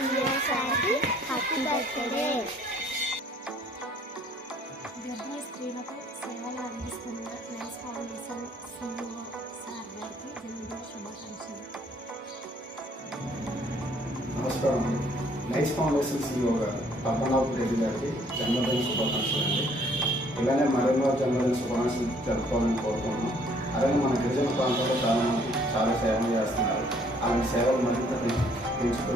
సార్కి happy birthday. గర్భిణీ స్త్రీలకు సేవలు అందిస్తున్న నైస్ ఫౌండేషన్ CEO సార్ గారికి జన్మదిన శుభాకాంక్షలు. నమస్కారం. నైస్ ఫౌండేషన్ CEO గారు పద్మనాభ రెడ్డి గారికి జన్మదిన శుభాకాంక్షలు అండి. ఇలానే మరెన్నో జన్మదిన శుభాకాంక్షలు జరుపుకోవాలని కోరుకుంటున్నాం. అలాగే మన గిరిజన ప్రాంతాల్లో చాలామంది చాలా సేవలు చేస్తున్నారు. అలాంటి సేవలు మరింత పెంచుతూ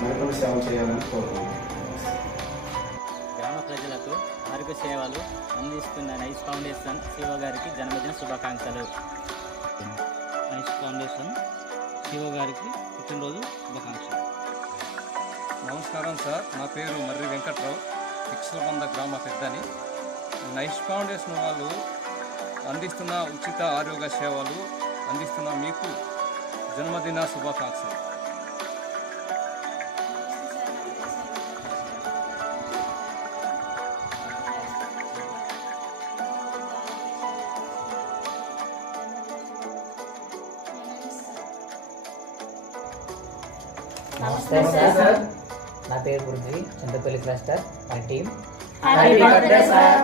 మరికొన్ని సేవలు చేయాలని కోరుకుంటున్నాం. గ్రామ ప్రజలకు ఆరోగ్య సేవలు అందిస్తున్న నైస్ ఫౌండేషన్ CEO గారికి జన్మదిన శుభాకాంక్షలు. నైస్ ఫౌండేషన్ CEO గారికి పుట్టినరోజు శుభాకాంక్షలు. నమస్కారం సార్, నా పేరు మర్రి వెంకట్రావు, ఇక్సలబంద గ్రామ పెద్దని. నైస్ ఫౌండేషన్ వాళ్ళు అందిస్తున్న ఉచిత ఆరోగ్య సేవలు అందిస్తున్న మీకు జన్మదిన శుభాకాంక్షలు. నమస్తే సార్, నా పేరు Guruji, Chintapalli cluster, my team. Happy birthday sir.